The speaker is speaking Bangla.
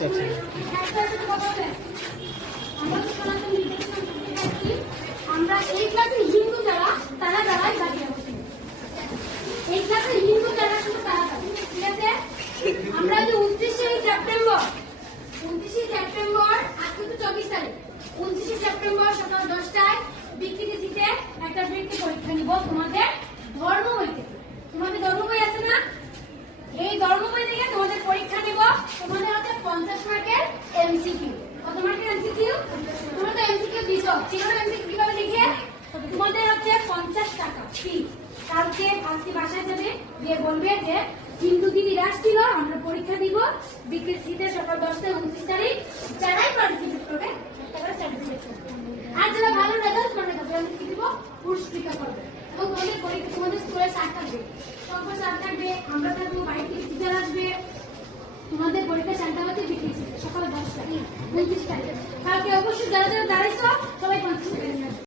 আচ্ছা আচ্ছা আমরা এই ক্লাসে হিন্দু যারা তারা যারাই দাঁড়িয়ে আছি এই ক্লাসে হিন্দু যারা শুধু তারা ঠিক আছে আমরা যে 29 সেপ্টেম্বর আজকে তো 24 তারিখ 29 সেপ্টেম্বর সকাল 10টায় বিকেটিসিতে একটা বৃত্তি পরীক্ষা নিব তোমাদের ধর্ম বই থেকে তোমাদের ধর্ম বই আছে না এই ধর্ম বই থেকে তোমাদের পরীক্ষা নিব তোমাদের হচ্ছে 50 মার্কের এমসিকিউ কত মার্কের এমসিকিউ তোমরা তো এমসিকিউ দিছো চিনো এমসিকিউ কিভাবে লিখে তোমাদের হচ্ছে 50 টাকা ফি কালকে আজকে বাসায় যাবে গিয়ে বলবে যে হিন্দু দিদিরা আসছিল আমরা পরীক্ষা দিব বিকেটিসিতে সকাল 10টায় 29 তারিখ যারাই পার্টিসিপেট করবে একটা করে সার্টিফিকেট আর যারা ভালো রেজাল্ট করবে তাদের কি দিব পুরস্কৃত করবে এবং তোমাদের পরীক্ষা তোমাদের স্কুলে স্যার থাকবে সরকার স্যার থাকবে আমরা থাকবো বাইরে থেকে টিচার আসবে তোমাদের পরীক্ষা সেন্টার হচ্ছে বিকেটিসিতে সকাল 10টায় 29 তারিখ কালকে অবশ্যই যারা যারা